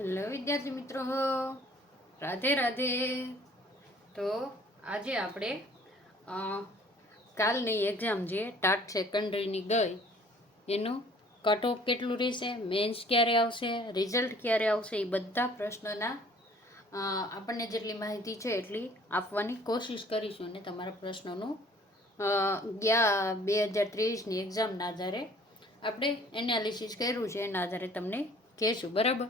Hello વિદ્યાર્થી મિત્રો, રાધે રાધે. તો આજે આપણે કાલની એક્ઝામ જે ટાટ સેકન્ડરીની ગઈ એનું કટ ઓફ કેટલું રહેશે, મેન્સ ક્યારે આવશે, રિઝલ્ટ ક્યારે આવશે, એ બધા પ્રશ્નોના આપણને જેટલી માહિતી છે એટલી આપવાની કોશિશ કરીશું. અને તમારા પ્રશ્નોનું 2023ની એક્ઝામના આધારે આપણે એનાલિસિસ કર્યું છે, એના આધારે તમને કહેશું. બરાબર?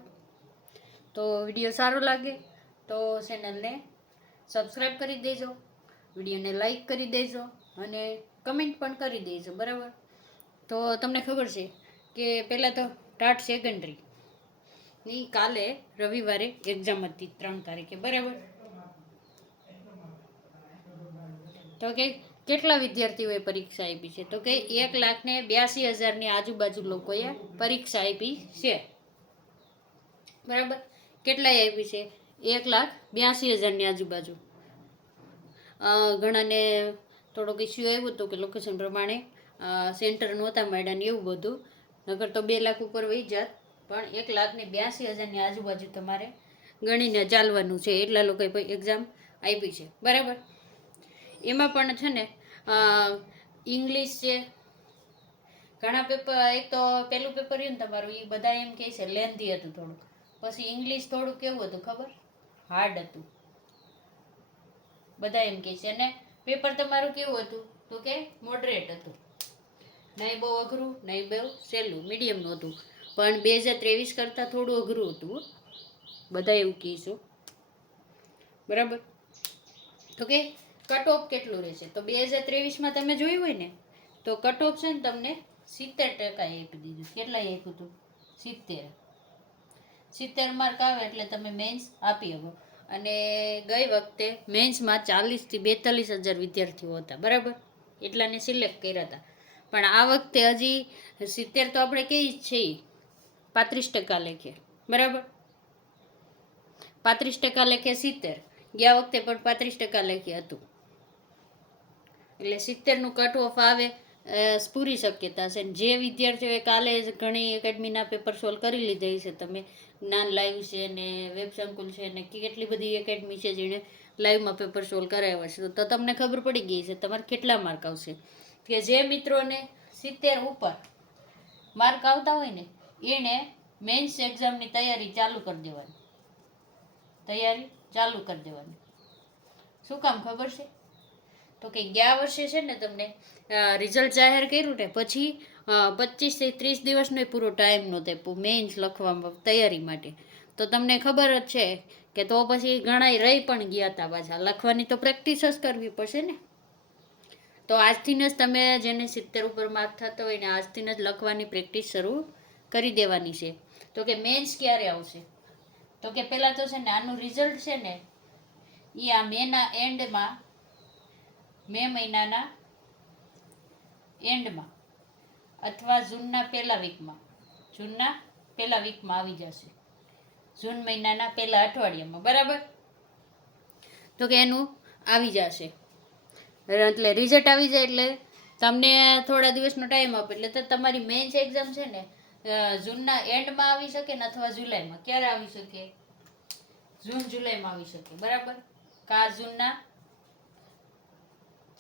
તો વિડીયો સારો લાગે તો ચેનલને સબસ્ક્રાઈબ કરી દેજો, વિડીયોને લાઈક કરી દેજો અને કમેન્ટ પણ કરી દેજો. બરાબર? તો તમને ખબર છે કે પહેલાં તો ટાટ સેકન્ડરીની કાલે રવિવારે એક્ઝામ હતી 3 તારીખે. બરાબર? તો કે કેટલા વિદ્યાર્થીઓએ પરીક્ષા આપી છે? તો કે 1,82,000ની આજુબાજુ લોકોએ પરીક્ષા આપી છે. બરાબર? કેટલાય આપી છે? 1,82,000ની આજુબાજુ. ઘણાને થોડોક ઇસ્યુ આવ્યું હતું કે લોકેશન પ્રમાણે સેન્ટર નહોતા મળ્યા ને એવું બધું, નગર તો 2 લાખ ઉપર વહી જાત. પણ 1,82,000ની આજુબાજુ તમારે ગણીને ચાલવાનું છે, એટલા લોકોએ એક્ઝામ આપી છે. બરાબર? એમાં પણ છે ને ઇંગ્લિશ છે, ઘણા પેપર, એક તો પહેલું પેપર રહ્યું ને તમારું, એ બધા એમ કહે છે લેન્ધી હતું થોડુંક. પછી ઇંગ્લિશ થોડું કેવું હતું ખબર? હાર્ડ હતું, બધા એમ કહે છે. અને પેપર તમારું કેવું હતું? તો કે મોડરેટ હતું, નહીં બહુ અઘરું નહીં બહુ સહેલું, મીડિયમનું હતું. પણ 2023 કરતાં થોડું અઘરું હતું, બધા એવું કહીશું. બરાબર? તો કે કટ ઓફ કેટલું રહેશે? તો 2023માં તમે જોયું હોય ને તો કટ ઓફ છે ને તમને 70% આપી દીધું. કેટલા આપ્યું હતું? 70 માર્ક આવે એટલે તમે મેન્સ આપી શકો. અને ગઈ વખતે મેન્સમાં 40,000 થી 42,000 વિદ્યાર્થીઓ હતા. બરાબર? એટલાને સિલેક્ટ કર્યા હતા. પણ આ વખતે હજી 70 તો આપણે કહી જ છીએ, 35% લેખે. બરાબર? 35% લેખે 70. ગયા વખતે પણ 35% લેખે હતું. એટલે 70નું કટ ઓફ આવે પૂરી શક્યતા છે. જે વિદ્યાર્થીઓએ કાલે ઘણી એકેડમીના પેપર સોલ્વ કરી લીધા છે, તમે જ્ઞાન લાઈવ છે ને વેબ સંકુલ છે ને કેટલી બધી એકેડમી છે જેણે લાઈવમાં પેપર સોલ્વ કરાવ્યા છે, તો તમને ખબર પડી ગઈ છે તમારે કેટલા માર્ક આવશે. કે જે મિત્રોને 70 ઉપર માર્ક આવતા હોય ને એને મેન્સ એક્ઝામની તૈયારી ચાલુ કરી દેવાની. શું કામ ખબર છે? તો કે ગયા વર્ષે છે ને તમને રિઝલ્ટ જાહેર કર્યું ને પછી 25 થી 30 દિવસનો પૂરો ટાઈમ નહોતો મેન્સ લખવામાં તૈયારી માટે. તો તમને ખબર જ છે કે તો પછી ઘણા રહી પણ ગયા હતા પાછા. લખવાની તો પ્રેક્ટિસ જ કરવી પડશે ને. તો આજથી જ તમે જેને 70 ઉપર માર્ક થતો હોય ને આજથી જ લખવાની પ્રેક્ટિસ શરૂ કરી દેવાની છે. તો કે મેન્સ ક્યારે આવશે? તો કે પહેલાં તો છે ને આનું રિઝલ્ટ છે ને એ આ મેના એન્ડમાં, મે મહિનાના એન્ડમાં અથવા જૂનના પહેલા વીકમાં આવી જશે. જૂન મહિનાના પહેલા અઠવાડિયામાં. બરાબર? તો કે એનું આવી જશે. એટલે રિઝલ્ટ આવી જાય એટલે તમને થોડા દિવસનો ટાઈમ આપે એટલે તો તમારી મેન્સ એક્ઝામ છે ને જૂનના એન્ડમાં આવી શકે ને અથવા જુલાઈમાં. ક્યારે આવી શકે? જૂન જુલાઈમાં આવી શકે. બરાબર? કા જૂનના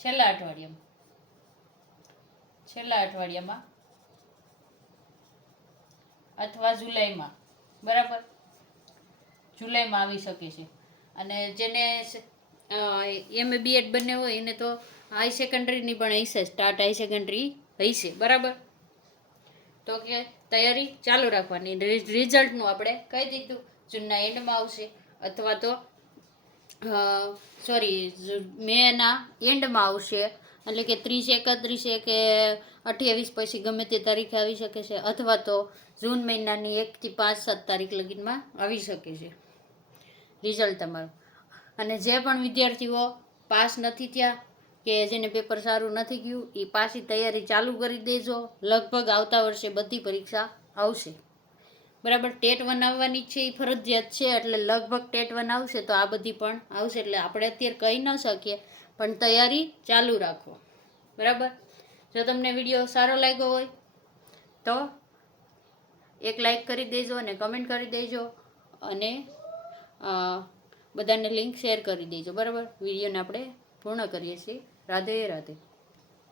છેલ્લા અઠવાડિયામાં અથવા જુલાઈમાં. બરાબર? જુલાઈમાં આવી શકે છે. અને જેને એમ એ બીએડ બંને હોય એને તો હાઈ સેકન્ડરીની પણ હશે, સ્ટાર્ટ હાઈ સેકન્ડરી હશે. બરાબર? તો કે તૈયારી ચાલુ રાખવાની. રિઝલ્ટનું આપણે કહી દીધું જૂનના એન્ડમાં આવશે અથવા તો મેના એન્ડમાં આવશે. એટલે કે 30, 31 કે 28 પછી ગમે તે તારીખે આવી શકે છે, અથવા તો જૂન મહિનાની 1 થી 5, 7 તારીખ લગીનમાં આવી શકે છે રિઝલ્ટ તમારું. અને જે પણ વિદ્યાર્થીઓ પાસ નથી થયા કે જેને પેપર સારું નથી ગયું એ પાછી તૈયારી ચાલુ કરી દેજો. લગભગ આવતા વર્ષે બધી પરીક્ષા આવશે. બરાબર? ટેટ 1 આવવાની છે એ ફરજિયાત છે, એટલે લગભગ ટેટ 1 આવશે તો આ બધી પણ આવશે. એટલે આપણે અત્યારે કહી ન શકીએ, પણ તૈયારી ચાલુ રાખો. બરાબર? જો તમને વિડીયો સારો લાગ્યો હોય તો એક લાઈક કરી દેજો અને કમેન્ટ કરી દેજો. અને બધાને લિંક શેર કરી દેજો. બરાબર, વિડીયોને આપણે પૂર્ણ કરીએ છીએ. રાધે રાધે.